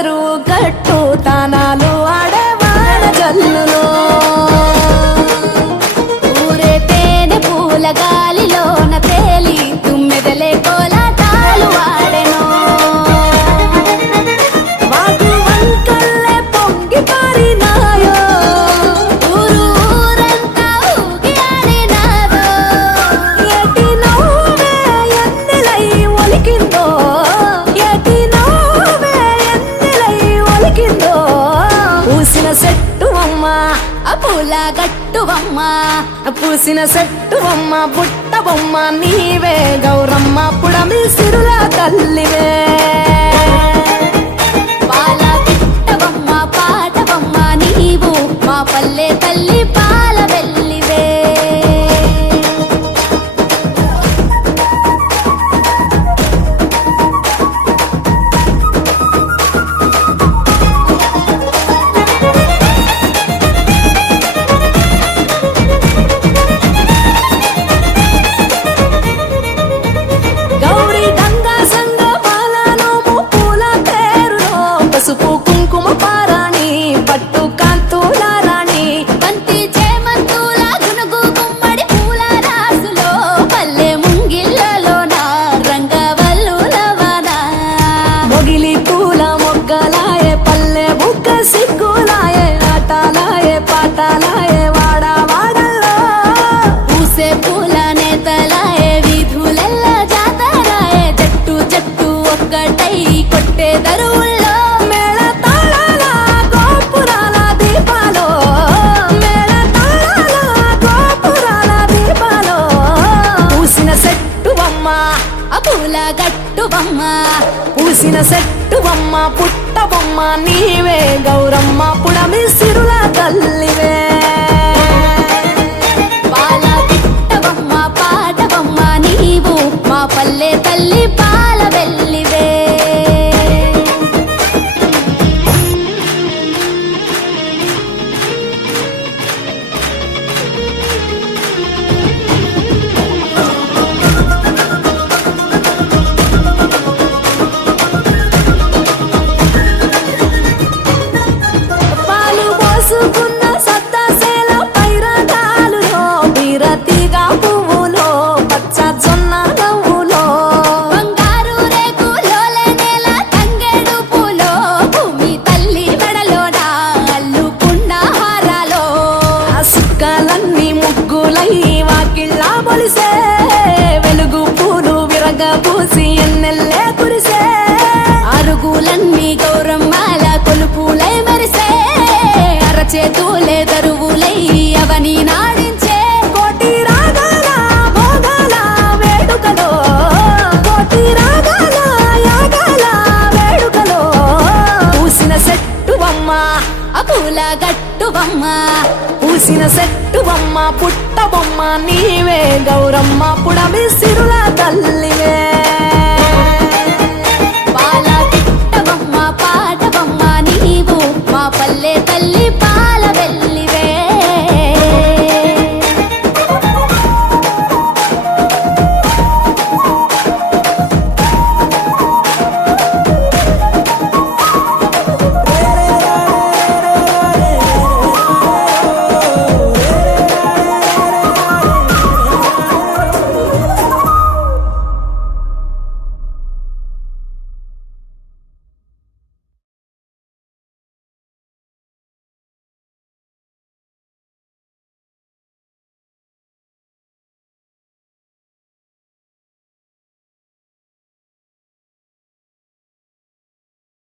చెరువు గట్టు తానాలు ఆడేవాడ జల్లులో ఊరే తేనె పూల గాలిలోన తేలి తుమ్మెదలే కోలాటాలు ఆడెను వాగు వంకల్లే పొంగి పారినాయో ఊరు ఊరంతా ఊగి ఆడినాదో ఎటి నవ్వే ఎన్నెలై ఒలికిందో ఎటి నవ్వే ఎన్నెలై ఒలికిందో పూసిన చెట్టువమ్మ ఆ పూల గట్టువమ్మ పూసిన చెట్టువమ్మ బుట్ట బొమ్మ నీవే గౌరమ్మ పుడమి సిరుల తల్లివే పాల పిట్టవమ్మ పాటవమ్మ నీవు మా పల్లె తల్లి పాల వెల్లివే గౌరీ గంగా సంగ మాలనోము పూల తేరులో పసుపు కుంకుమ పారాణి పట్టు కాంతుల రాణి బంతి చేమంతుల గునుగు గుమ్మడి పూల రాసులో పల్లె ముంగిళ్ళలోన రంగవల్లులవన మొగిలి పూల మొగ్గలాయే పల్లె బుగ్గ సిగ్గులాయే ఆటలాయే పాటలాయే వాడ వాడల్లో పూసే పూల నేతలాయే వీధులెల్ల జాతరాయే జట్టు జట్టు ఒక్కటై కొట్టే దరువుల్లో మేళ తాళాల గోపురాల దీపాలో మేళ తాళాల గోపురాల దీపాలో పూసిన చెట్టువమ్మ ఆ పూల గట్టువమ్మ పూసిన చెట్టువమ్మ పుట్ట బొమ్మ నీవే గౌరమ్మ పుడమి సిరుల తల్లివే పాల పిట్టవమ్మ పాటవమ్మ నీవు మా పల్లె తల్లి పాల వెల్లివే పాలు పోసుకున్న సత్తాసేల పైరగాలులో బీరతిగా పువ్వులో పచ్చ జొన్న నవ్వులో బంగారు రేకులోలే నేల తంగేడు పూలో భూమి తల్లి మెడలోన అల్లుకున్న హారాలో ఆ సుక్కలన్నీ ముగ్గులై వాకిళ్ళ బొలిసే వెలుగు పూలు విరగబూసి ఎన్నెల్లే కురిసే అరుగులన్నీ గౌరమ్మాల కొలుపులై మెరిసే అరచేతులే దరువులై అవని నాడించే కోటి రాగాల భోగాల వేడుకలో కోటి రాగాల యాగాల వేడుకలో పూసిన చెట్టువమ్మ ఆ పూల గట్టువమ్మ పూసిన చెట్టువమ్మ పుట్ట బొమ్మ నీవే గౌరమ్మ పుడమి